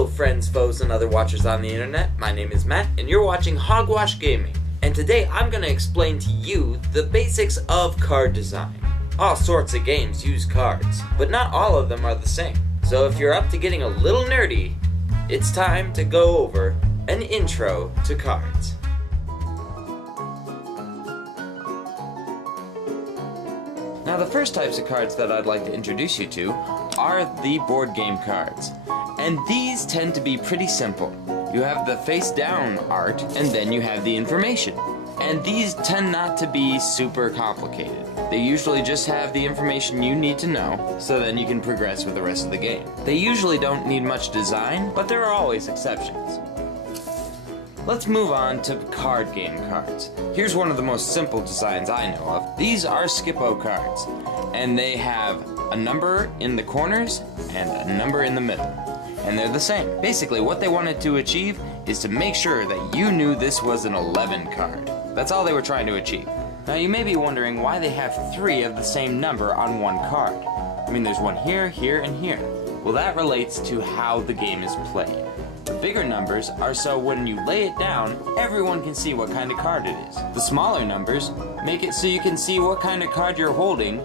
Hello friends, foes, and other watchers on the internet. My name is Matt, and you're watching Hogwash Gaming. And today I'm going to explain to you the basics of card design. All sorts of games use cards, but not all of them are the same. So if you're up to getting a little nerdy, it's time to go over an intro to cards. Now the first types of cards that I'd like to introduce you to are the board game cards. And these tend to be pretty simple. You have the face down art, and then you have the information. And these tend not to be super complicated. They usually just have the information you need to know, so then you can progress with the rest of the game. They usually don't need much design, but there are always exceptions. Let's move on to card game cards. Here's one of the most simple designs I know of. These are Skip-O cards, and they have a number in the corners and a number in the middle. And they're the same. Basically, what they wanted to achieve is to make sure that you knew this was an 11 card. That's all they were trying to achieve. Now you may be wondering why they have 3 of the same number on one card. I mean, there's one here, here, and here. Well, that relates to how the game is played. The bigger numbers are so when you lay it down, everyone can see what kind of card it is. The smaller numbers make it so you can see what kind of card you're holding,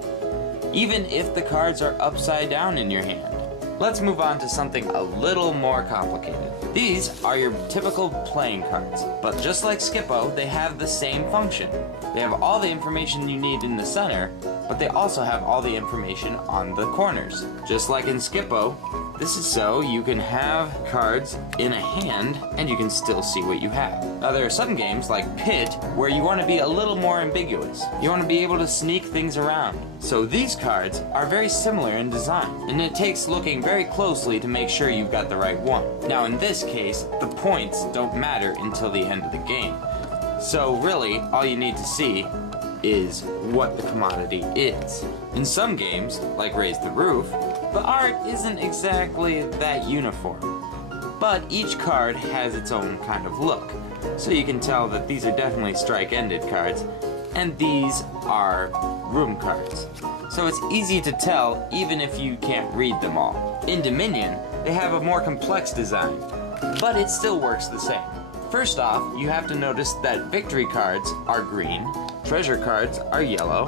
even if the cards are upside down in your hand. Let's move on to something a little more complicated. These are your typical playing cards, but just like Skip-O, they have the same function. They have all the information you need in the center, but they also have all the information on the corners. Just like in Skip-O, this is so you can have cards in a hand and you can still see what you have. Now there are some games like Pit where you want to be a little more ambiguous. You want to be able to sneak things around. So these cards are very similar in design, and it takes looking very closely to make sure you've got the right one. Now in this case, the points don't matter until the end of the game. So really, all you need to see is what the commodity is. In some games, like Raise the Roof, the art isn't exactly that uniform, but each card has its own kind of look. So you can tell that these are definitely strike-ended cards, and these are room cards. So it's easy to tell even if you can't read them all. In Dominion, they have a more complex design, but it still works the same. First off, you have to notice that victory cards are green, treasure cards are yellow,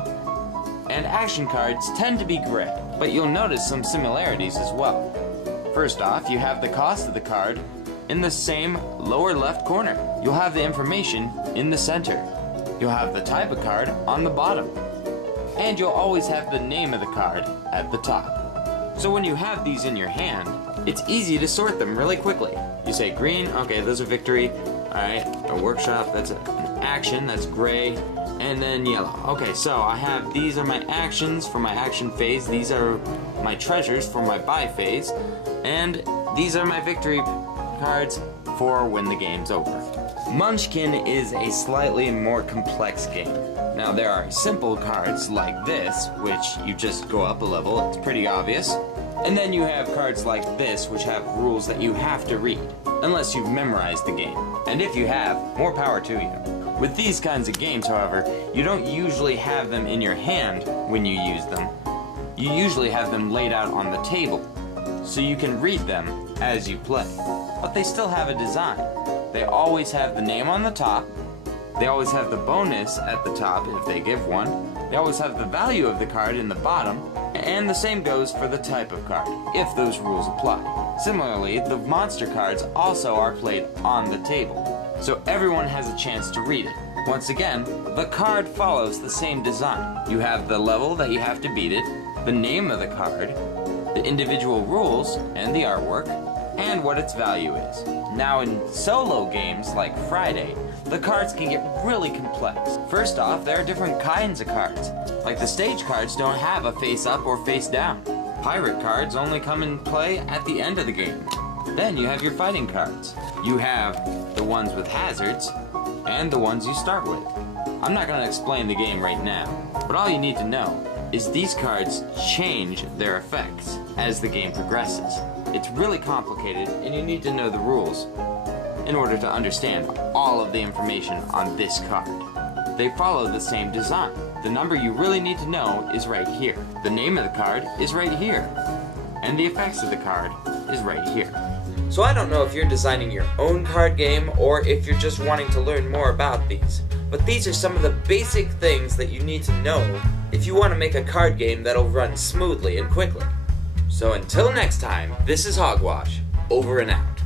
and action cards tend to be gray. But you'll notice some similarities as well. First off, you have the cost of the card in the same lower left corner. You'll have the information in the center. You'll have the type of card on the bottom. And you'll always have the name of the card at the top. So when you have these in your hand, it's easy to sort them really quickly. You say green, okay, those are victory. Alright, a workshop, that's an action, that's gray. And then yellow. Okay, so I have, these are my actions for my action phase, these are my treasures for my buy phase, and these are my victory cards for when the game's over. Munchkin is a slightly more complex game. Now there are simple cards like this, which you just go up a level, it's pretty obvious. And then you have cards like this, which have rules that you have to read, unless you've memorized the game. And if you have, more power to you. With these kinds of games, however, you don't usually have them in your hand when you use them. You usually have them laid out on the table, so you can read them as you play. But they still have a design. They always have the name on the top, they always have the bonus at the top if they give one, they always have the value of the card in the bottom, and the same goes for the type of card, if those rules apply. Similarly, the monster cards also are played on the table, so everyone has a chance to read it. Once again, the card follows the same design. You have the level that you have to beat it, the name of the card, the individual rules and the artwork, and what its value is. Now in solo games like Friday, the cards can get really complex. First off, there are different kinds of cards. Like the stage cards don't have a face up or face down. Pirate cards only come in play at the end of the game. Then you have your fighting cards. You have the ones with hazards, and the ones you start with. I'm not going to explain the game right now, but all you need to know is these cards change their effects as the game progresses. It's really complicated, and you need to know the rules in order to understand all of the information on this card. They follow the same design. The number you really need to know is right here. The name of the card is right here. And the effects of the card is right here. So I don't know if you're designing your own card game or if you're just wanting to learn more about these, but these are some of the basic things that you need to know if you want to make a card game that'll run smoothly and quickly. So until next time, this is Hogwash, over and out.